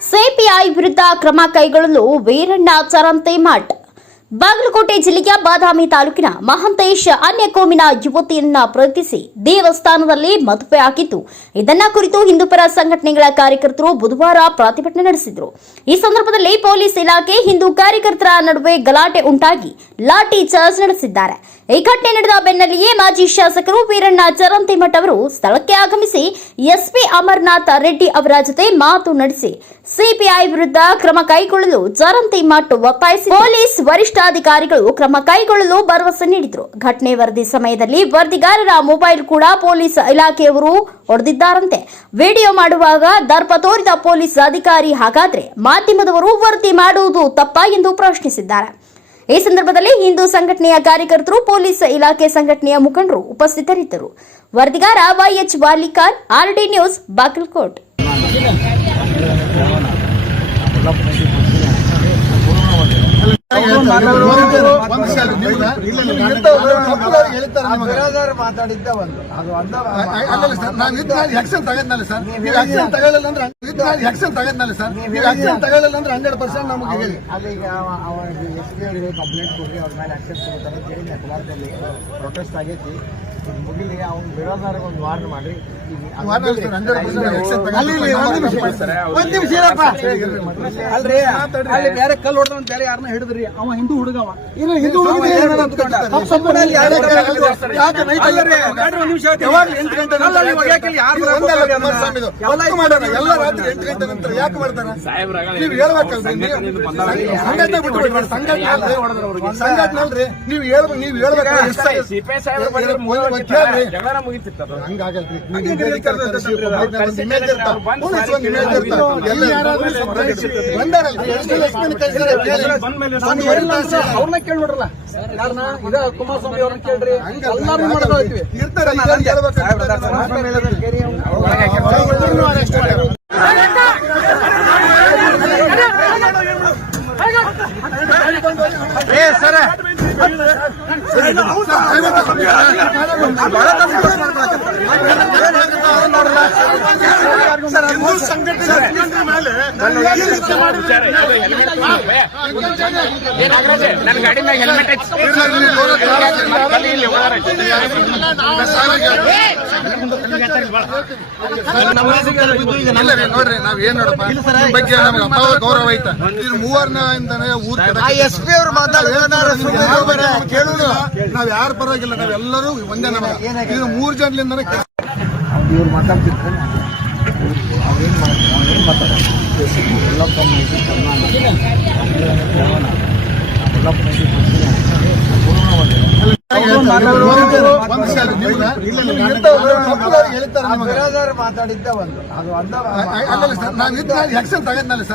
CPI ವಿರುದ್ಧ ಕ್ರಮ ಕೈಗೊಳ್ಳಲು ವೀರಣ್ಣ ಚರಂತೆ ಮಠ್ ಬಾಗಲಕೋಟೆ ಜಿಲ್ಲೆಯ ಬಾದಾಮಿ ತಾಲೂಕಿನ ಮಹಂತೇಶ್ ಅನ್ಯ ಕೋಮಿನ ಯುವತಿಯನ್ನ ಪ್ರೀತಿಸಿ ದೇವಸ್ಥಾನದಲ್ಲಿ ಮದುವೆ ಹಾಕಿದ್ದು ಇದನ್ನ ಕುರಿತು ಹಿಂದೂಪರ ಸಂಘಟನೆಗಳ ಕಾರ್ಯಕರ್ತರು ಬುಧವಾರ ಪ್ರತಿಭಟನೆ ನಡೆಸಿದರು. ಈ ಸಂದರ್ಭದಲ್ಲಿ ಪೊಲೀಸ್ ಇಲಾಖೆ ಹಿಂದೂ ಕಾರ್ಯಕರ್ತರ ನಡುವೆ ಗಲಾಟೆ ಉಂಟಾಗಿ ಲಾಠಿ ಚಾರ್ಜ್ ನಡೆಸಿದ್ದಾರೆ. ಈ ಘಟನೆ ನಡೆದ ಬೆನ್ನಲ್ಲಿಯೇ ಮಾಜಿ ಶಾಸಕರು ವೀರಣ್ಣ ಚರಂತಿಮಠ್ ಅವರು ಸ್ಥಳಕ್ಕೆ ಆಗಮಿಸಿ ಎಸ್ಪಿ ಅಮರನಾಥ ರೆಡ್ಡಿ ಅವರ ಜೊತೆ ಮಾತು ನಡೆಸಿ, ಸಿಪಿಐ ವಿರುದ್ಧ ಕ್ರಮ ಕೈಗೊಳ್ಳಲು ಚರಂತಿಮಠ್ ಒತ್ತಾಯಿಸಿ ಪೊಲೀಸ್ ವರಿಷ್ಠಾಧಿಕಾರಿಗಳು ಕ್ರಮ ಕೈಗೊಳ್ಳಲು ಭರವಸೆ ನೀಡಿದರು. ಘಟನೆ ವರದಿ ಸಮಯದಲ್ಲಿ ವರದಿಗಾರರ ಮೊಬೈಲ್ ಕೂಡ ಪೊಲೀಸ್ ಇಲಾಖೆಯವರು ಹೊಡೆದಿದ್ದಾರಂತೆ. ವಿಡಿಯೋ ಮಾಡುವಾಗ ದರ್ಪ ತೋರಿದ ಪೊಲೀಸ್ ಅಧಿಕಾರಿ ಹಾಗಾದ್ರೆ ಮಾಧ್ಯಮದವರು ವರದಿ ಮಾಡುವುದು ತಪ್ಪ ಎಂದು ಪ್ರಶ್ನಿಸಿದ್ದಾರೆ. ಈ ಸಂದರ್ಭದಲ್ಲಿ ಹಿಂದೂ ಸಂಘಟನೆಯ ಕಾರ್ಯಕರ್ತರು, ಪೊಲೀಸ್ ಇಲಾಖೆ ಸಂಘಟನೆಯ ಮುಖಂಡರು ಉಪಸ್ಥಿತರಿದ್ದರು. ವರದಿಗಾರ Y H Walikar RD news, Bagalkot. ಮಾತಾಡಿದ್ದ ಒಂದು. ಅಲ್ಲಲ್ಲ ಸರ್ ನೀವು ತಗೊಳ್ಳಲ್ಲ ಅಂದ್ರೆ ಸರ್. ನೀವು ತಗೊಳ್ಳಲ್ಲ ಅಂದ್ರೆ ಹಂಡ್ರೆಡ್ ಪರ್ಸೆಂಟ್ ನಮಗೆ ಹೇಳಿ ಅಲ್ಲಿ ಈಗ ಅವ- ಅವ ಎಸ್ ಪಿ ಅವರಿಗೆ ಕಂಪ್ಲೇಂಟ್ ಕೊಡ್ರಿ ಅವ್ರ ಮೇಲೆ ಆಕ್ಷನ್ ತಗೋತಾರೆ ಅಂತ ಹೇಳಿ ಕೋಲಾರದಲ್ಲಿ ಪ್ರೊಟೆಸ್ಟ್ ಆಗೈತಿ. ಮುಗಿಲಿ ಅವ್ನ ಒಂದು ವಾರ್ನ್ ಮಾಡ್ರಿ. ವಾರ್ನ್ ಮುಗಿಲಿ. ಸರ್, 100% action ತಗೊಳ್ಳಿ. ಅಲ್ಲಿ ಇಲ್ಲಿ ಒಂದ್ ನಿಮಿಷ. ಒಂದ್ ನಿಮಿಷ ಇರಪ್ಪ. ಅಲ್ರಿ ಅಲ್ಲಿ ಬೇರೆ ಕಲ್ಲು ಹೊಡೆದ ಬೇರೆ ಯಾರನ್ನ ಹಿಡಿದ್ರಿ. ಅವ ಹಿಂದೂ ಹುಡುಗವ ಇಲ್ಲ ಹಿಂದೂ ಯಾಕೆ. ಎಲ್ಲ ರಾತ್ರಿ ಎಂಟು ಗಂಟೆ ನಂತರ ಮಾಡ್ತಾರ ನೀವು ಹೇಳ್ಬೇಕಲ್ರಿ ಸಂಘಟನೆ ಸಂಘಟನೆ ಅಲ್ರಿ ನೀವು ಹೇಳ್ಬೇಕು ನೀವು ಹೇಳ್ಬೇಕು. ಹಂಗಾಗಲ್ರಿ. ಇರ್ತಾವ. ಎಲ್ಲ ಎಷ್ಟು ಕಳ್ಸಿದಾರೆ ಅವ್ರನ್ನ ಕೇಳ್ಬಿಡ್ರಲ್ಲ. ಯಾರನ್ನ? ಕುಮಾರಸ್ವಾಮಿ ಅವ್ರನ್ನ ಕೇಳ್ರಿ. ಎಲ್ಲಾರು ಮಾಡ್ಕೊಳ್ತೀವಿ ನನ್ನ ಗಾಡಿ ಮ್ಯಾಗ ಹೆಲ್ಮೆಟ್ ನೋಡ್ರಿ ನಾವ್ ಏನ್ ನೋಡಪ್ಪ ನಿಮ್ ಬಗ್ಗೆ ನಮ್ಗೆ ಅಪಾರ ಗೌರವ ಐತ ಇದು ಮೂವರ್ನ ಇಂದಾನೆ ಊರ್ ಎಸ್ ಪಿ ಅವ್ರು ಕೇಳೋಣ ನಾವ್ ಯಾರು ಪರವಾಗಿಲ್ಲ ನಾವೆಲ್ಲರೂ ಒಂದೇ ನಮ್ಮ ಇದು ಮೂರ್ ಜನಲಿಂದಾನೆ ಇವ್ರು ಮಾತಾಡ್ತಿರ್ತಾರೆ ಅವ್ರೇನ್ ಅವ್ರೇನ್ ಮಾತಾಡ ಎಲ್ಲಪ್ಪ ಮಾತಾಡಿದ್ದ ಒಂದು. ಅದು ಅಂದ ನಾನು ಎಕ್ಸನ್ ತಗೊಂಡ್ನಲ್ಲ ಸರ್?